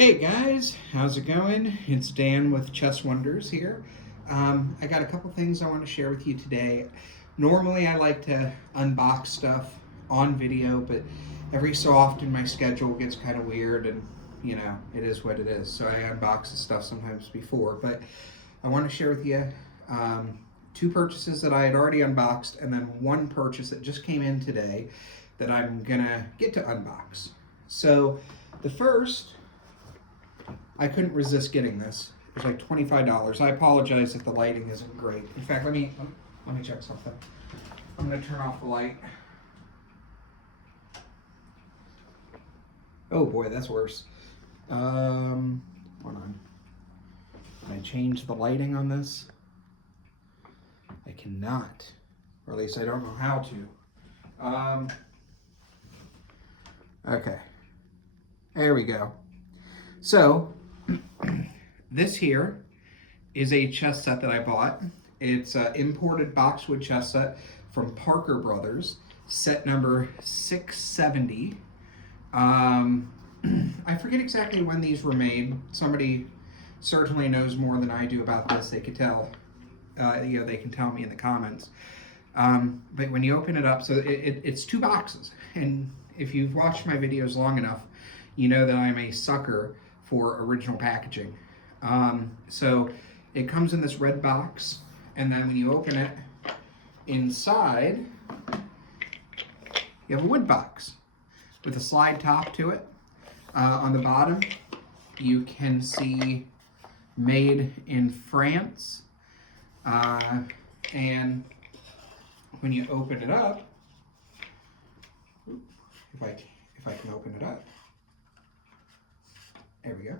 Hey guys, how's it going? It's Dan with Chess Wonders here. I got a couple things I want to share with you today. Normally, I like to unbox stuff on video, but every so often my schedule gets kind of weird and it is what it is. So I unbox the stuff sometimes before, but I want to share with you two purchases that I had already unboxed and then one purchase that just came in today that I'm gonna get to unbox. So the first, I couldn't resist getting this. It was like $25. I apologize if the lighting isn't great. In fact, let me check something. I'm gonna turn off the light. Oh boy, that's worse. Hold on. Can I change the lighting on this? I cannot, or at least I don't know how to. Okay, there we go. So this here is a chess set that I bought. It's an imported boxwood chess set from Parker Brothers, set number 670. I forget exactly when these were made. Somebody certainly knows more than I do about this. They could tell, they can tell me in the comments. But when you open it up, so it's two boxes. And if you've watched my videos long enough, you know that I'm a sucker for original packaging. So it comes in this red box, and then when you open it, inside you have a wood box with a slide top to it. On the bottom you can see made in France, and when you open it up, if I can open it up, there we go.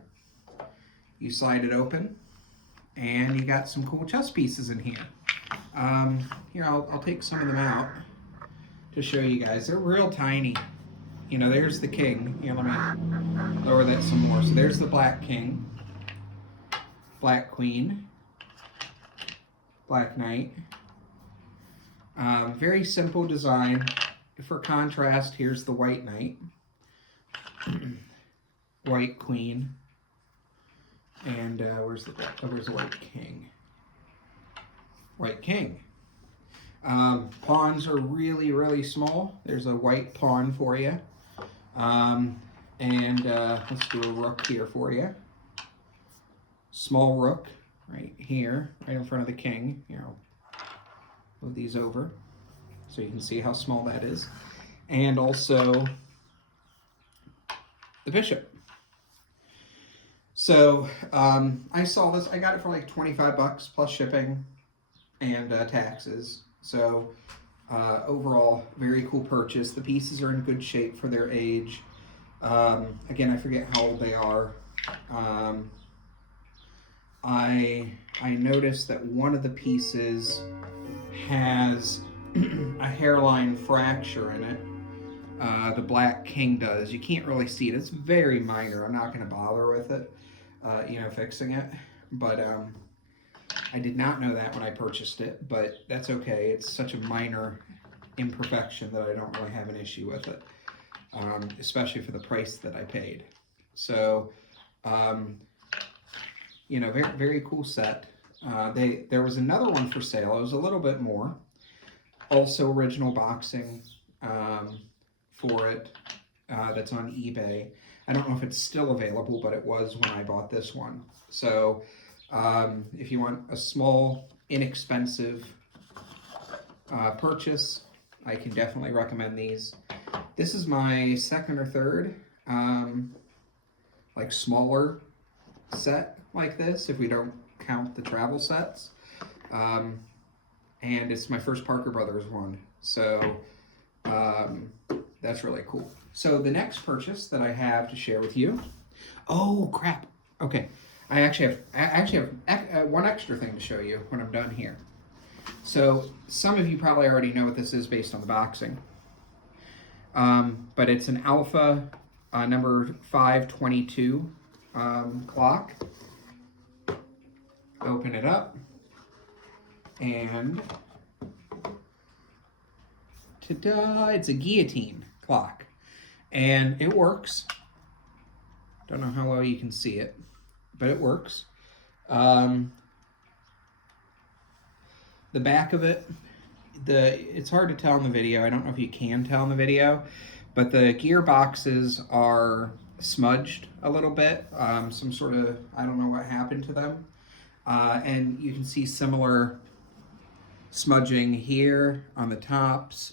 You slide it open, and you got some cool chess pieces in here. Here, I'll take some of them out to show you guys. They're real tiny. There's the king. Here, let me lower that some more. So there's the black king, black queen, black knight. Very simple design. For contrast, here's the white knight, white queen, and where's the white king? White king. Pawns are really, really small. There's a white pawn for you. Let's do a rook here for you. Small rook right here, right in front of the king. Move these over so you can see how small that is. And also the bishop. So I saw this. I got it for like 25 bucks plus shipping and taxes. So overall, very cool purchase. The pieces are in good shape for their age. Again, I forget how old they are. I noticed that one of the pieces has a hairline fracture in it. The black king does. You can't really see it. It's very minor. I'm not going to bother with it, fixing it. But I did not know that when I purchased it, but that's okay. It's such a minor imperfection that I don't really have an issue with it, especially for the price that I paid. So, very, very cool set. There was another one for sale. It was a little bit more. Also original boxing for it. That's on eBay. I don't know if it's still available, but it was when I bought this one. So if you want a small, inexpensive purchase, I can definitely recommend these. This is my second or third like smaller set like this, if we don't count the travel sets. And it's my first Parker Brothers one. So that's really cool. So the next purchase that I have to share with you. Oh crap. Okay. I actually have one extra thing to show you when I'm done here. So some of you probably already know what this is based on the boxing. But it's an Alpha number 522 clock. Open it up, and ta-da, it's a guillotine clock. And it works. Don't know how well you can see it, but it works. The back of it, it's hard to tell in the video. I don't know if you can tell in the video, but the gearboxes are smudged a little bit. Some sort of, I don't know what happened to them. And you can see similar smudging here on the tops.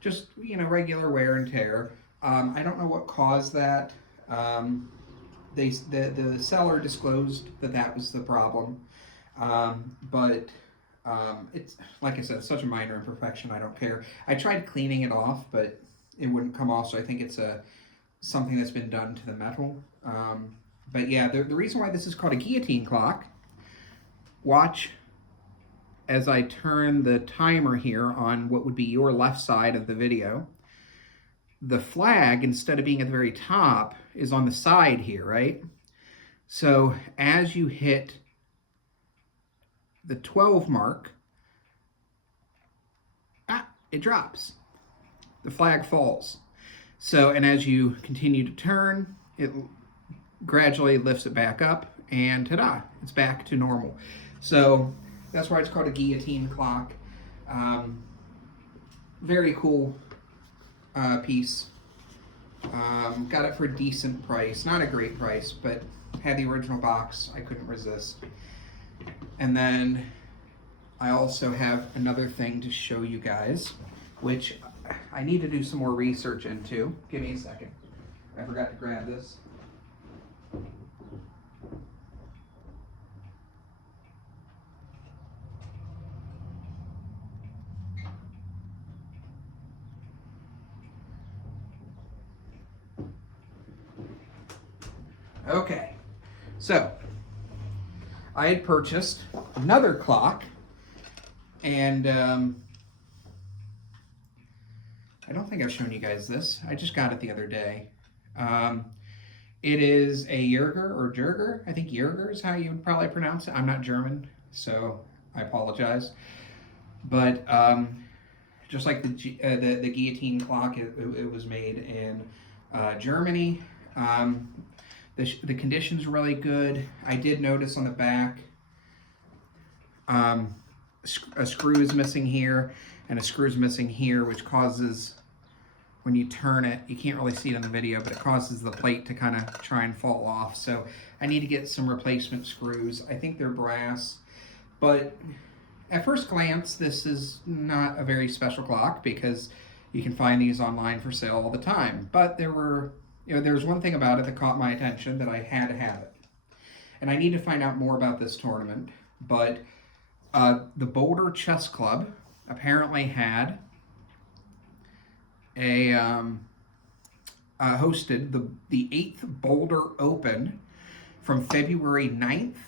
Just, regular wear and tear. I don't know what caused that. The seller disclosed that was the problem. But it's, like I said, such a minor imperfection, I don't care. I tried cleaning it off, but it wouldn't come off, so I think it's something that's been done to the metal. But yeah, the reason why this is called a guillotine clock, watch as I turn the timer here on what would be your left side of the video. The flag, instead of being at the very top, is on the side here, right? So as you hit the 12 mark, it drops. The flag falls. So, and as you continue to turn, it gradually lifts it back up, and ta-da, it's back to normal. So that's why it's called a guillotine clock. Very cool piece. Got it for a decent price. Not a great price, but had the original box. I couldn't resist. And then I also have another thing to show you guys, which I need to do some more research into. Give me a second. I forgot to grab this. Okay, so I had purchased another clock, and I don't think I've shown you guys this. I just got it the other day. It is a Jaeger or Jaeger. I think Jaeger is how you would probably pronounce it. I'm not German, so I apologize. But just like the guillotine clock, it was made in Germany. The condition's really good. I did notice on the back a screw is missing here and a screw is missing here, which causes, when you turn it, you can't really see it in the video, but it causes the plate to kind of try and fall off. So I need to get some replacement screws. I think they're brass, but at first glance, this is not a very special clock because you can find these online for sale all the time. But there's one thing about it that caught my attention that I had to have it. And I need to find out more about this tournament, but the Boulder Chess Club apparently had hosted the 8th Boulder Open from February 9th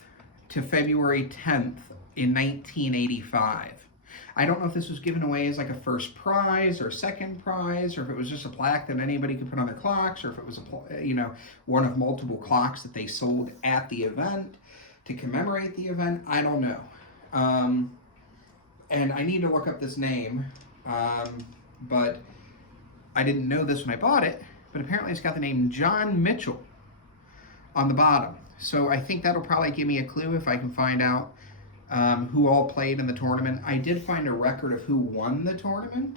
to February 10th in 1985. I don't know if this was given away as like a first prize or second prize, or if it was just a plaque that anybody could put on their clocks, or if it was one of multiple clocks that they sold at the event to commemorate the event. I don't know. And I need to look up this name, but I didn't know this when I bought it, but apparently it's got the name John Mitchell on the bottom. So I think that'll probably give me a clue if I can find out who all played in the tournament. I did find a record of who won the tournament,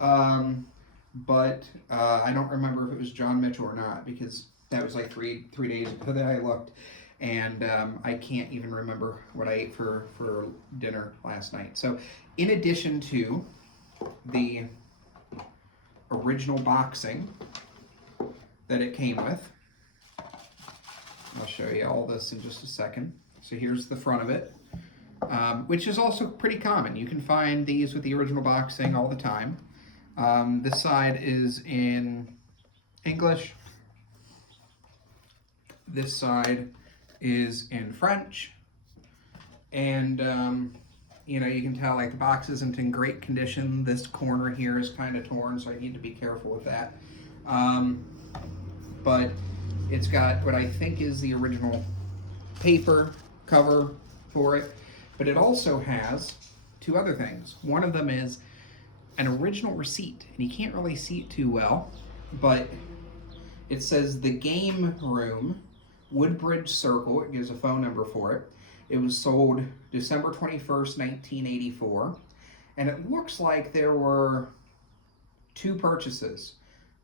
but I don't remember if it was John Mitchell or not, because that was like three days ago that I looked, and I can't even remember what I ate for dinner last night. So in addition to the original boxing that it came with, I'll show you all this in just a second. So here's the front of it, which is also pretty common. You can find these with the original boxing all the time. This side is in English. This side is in French. And, you can tell like the box isn't in great condition. This corner here is kind of torn, so I need to be careful with that. But it's got what I think is the original paper cover for it, but it also has two other things. One of them is an original receipt, and you can't really see it too well, but It says the Game Room, Woodbridge Circle. It gives a phone number for it. It was sold December 21st, 1984. And it looks like there were 2 purchases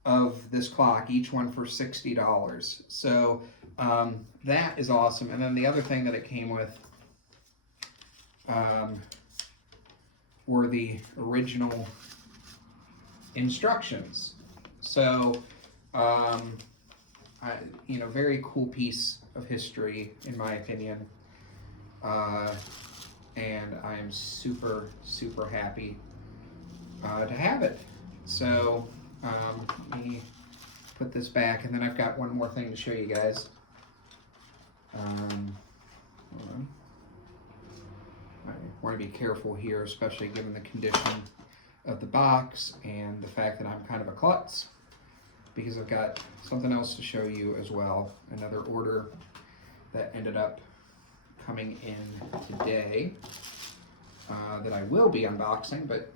of this clock, each one for $60. So that is awesome. And then the other thing that it came with were the original instructions. So, very cool piece of history, in my opinion. And I am super, super happy to have it. So, let me put this back, and then I've got one more thing to show you guys. Hold on. I want to be careful here, especially given the condition of the box and the fact that I'm kind of a klutz, because I've got something else to show you as well. Another order that ended up coming in today that I will be unboxing, but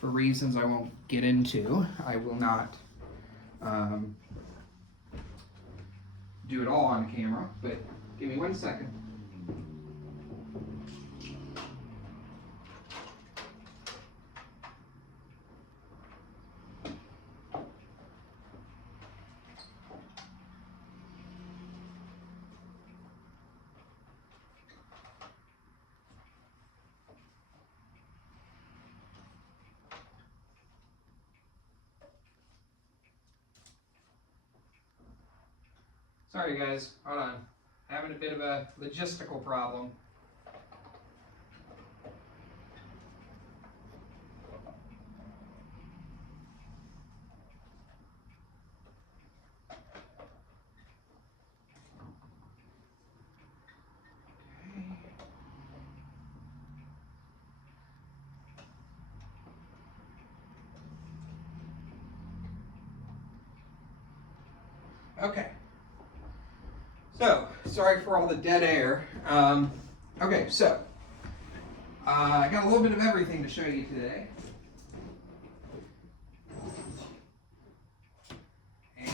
for reasons I won't get into, I will not do it all on camera, but give me 1 second. Sorry guys, hold on. Having a bit of a logistical problem. Okay. So, sorry for all the dead air. Okay, so I got a little bit of everything to show you today. And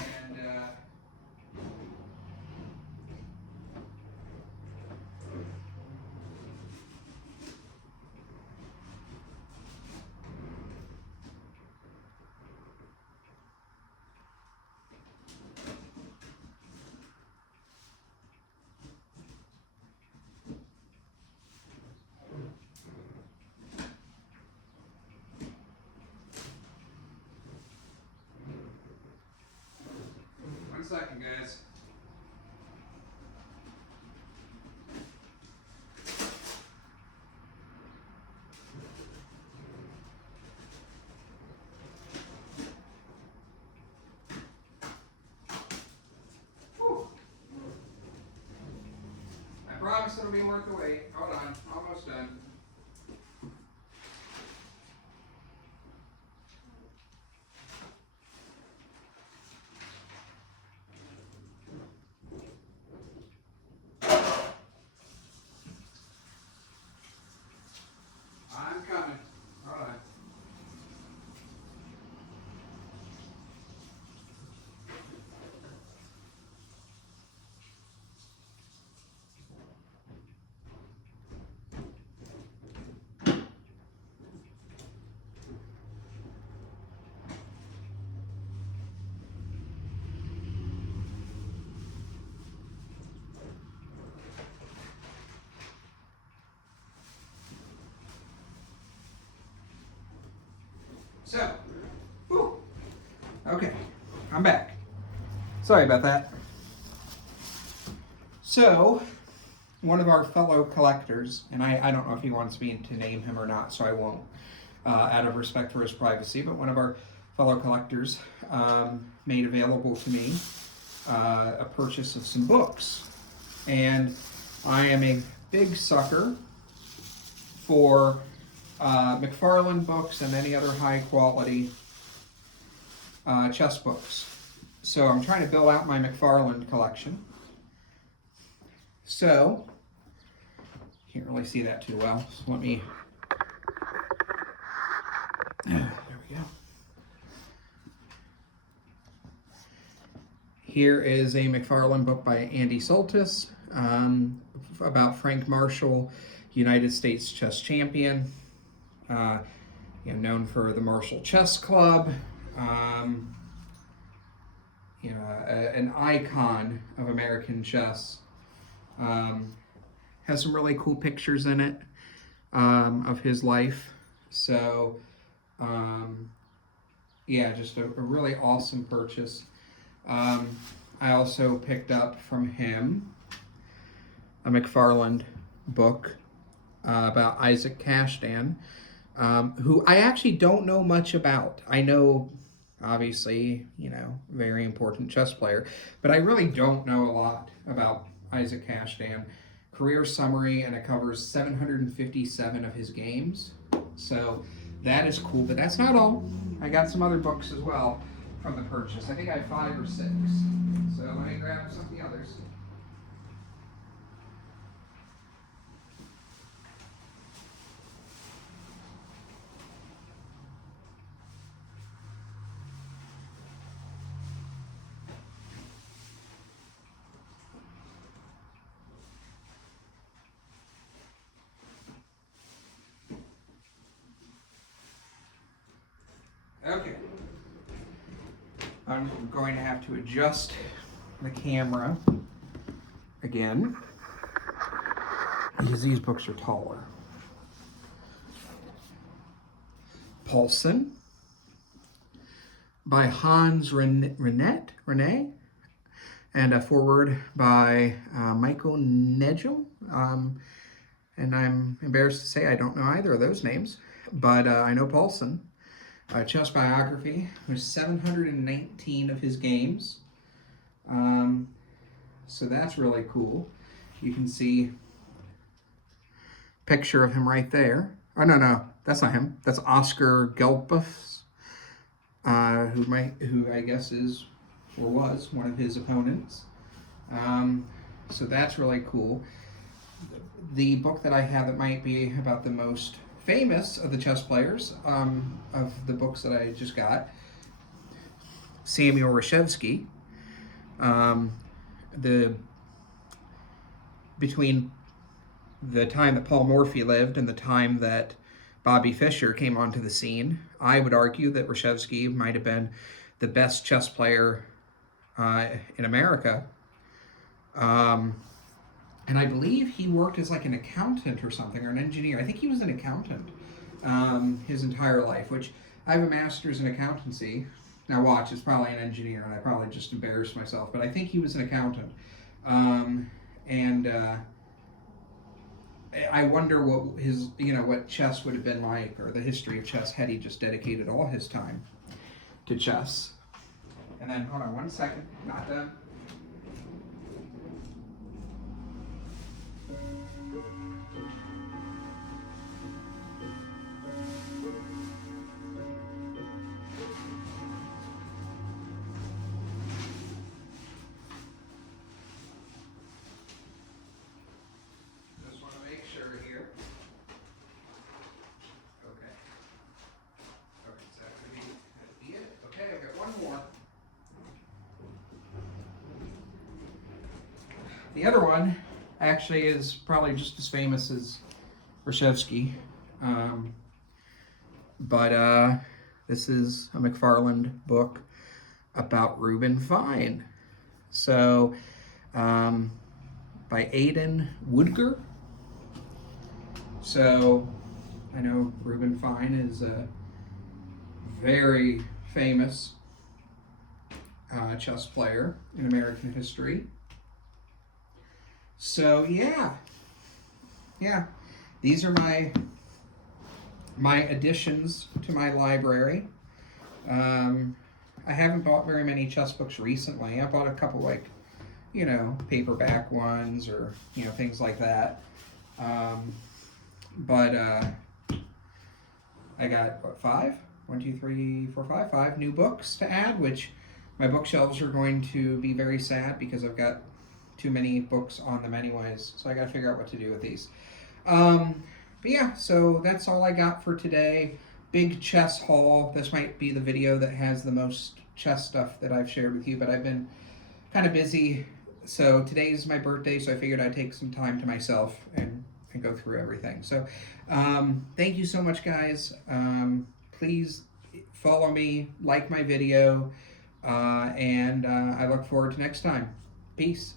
one second, guys. Whew. I promise it'll be worth the wait. Hold on, almost done. I'm coming. Hold on. So, whew. Okay, I'm back. Sorry about that. So, one of our fellow collectors, and I don't know if he wants me to name him or not, so I won't, out of respect for his privacy, but one of our fellow collectors made available to me a purchase of some books. And I am a big sucker for McFarlane books and any other high quality chess books. So I'm trying to build out my McFarlane collection. So, can't really see that too well, so let me, there we go. Here is a McFarlane book by Andy Soltis about Frank Marshall, United States chess champion, known for the Marshall Chess Club, an icon of American chess. Has some really cool pictures in it of his life. So, just a really awesome purchase. I also picked up from him a McFarlane book about Isaac Kashdan, who I actually don't know much about. I know, obviously, very important chess player, but I really don't know a lot about Isaac Kashdan. Career summary, and it covers 757 of his games. So that is cool, but that's not all. I got some other books as well from the purchase. I think I have 5 or 6. So let me grab some of the others. Okay. I'm going to have to adjust the camera again because these books are taller. Paulsen by Hans Rene, and a foreword by Michael Negel. And I'm embarrassed to say I don't know either of those names, but I know Paulsen. Chess biography. There's 719 of his games. So that's really cool. You can see a picture of him right there. Oh, no, that's not him. That's Oscar Gelbus, who I guess is or was one of his opponents. So that's really cool. The book that I have that might be about the most famous of the chess players, of the books that I just got, Samuel Reshevsky. Between the time that Paul Morphy lived and the time that Bobby Fischer came onto the scene, I would argue that Reshevsky might have been the best chess player in America. And I believe he worked as like an accountant or something, or an engineer. I think he was an accountant his entire life, which I have a master's in accountancy. Now watch, it's probably an engineer, and I probably just embarrassed myself, but I think he was an accountant. I wonder what his, what chess would have been like, or the history of chess, had he just dedicated all his time to chess. And then, hold on one second, not done. The other one actually is probably just as famous as Reshevsky, but this is a McFarlane book about Reuben Fine. So, by Aidan Woodger. So, I know Reuben Fine is a very famous chess player in American history. So yeah, these are my additions to my library. I haven't bought very many chess books recently. I bought a couple, like, paperback ones, or things like that. But I got 5 new books to add, which my bookshelves are going to be very sad because I've got too many books on them anyways, so I gotta figure out what to do with these. But yeah, so that's all I got for today. Big chess haul. This might be the video that has the most chess stuff that I've shared with you, but I've been kind of busy. So today's my birthday, so I figured I'd take some time to myself and go through everything. So thank you so much, guys. Please follow me, like my video, and I look forward to next time. Peace.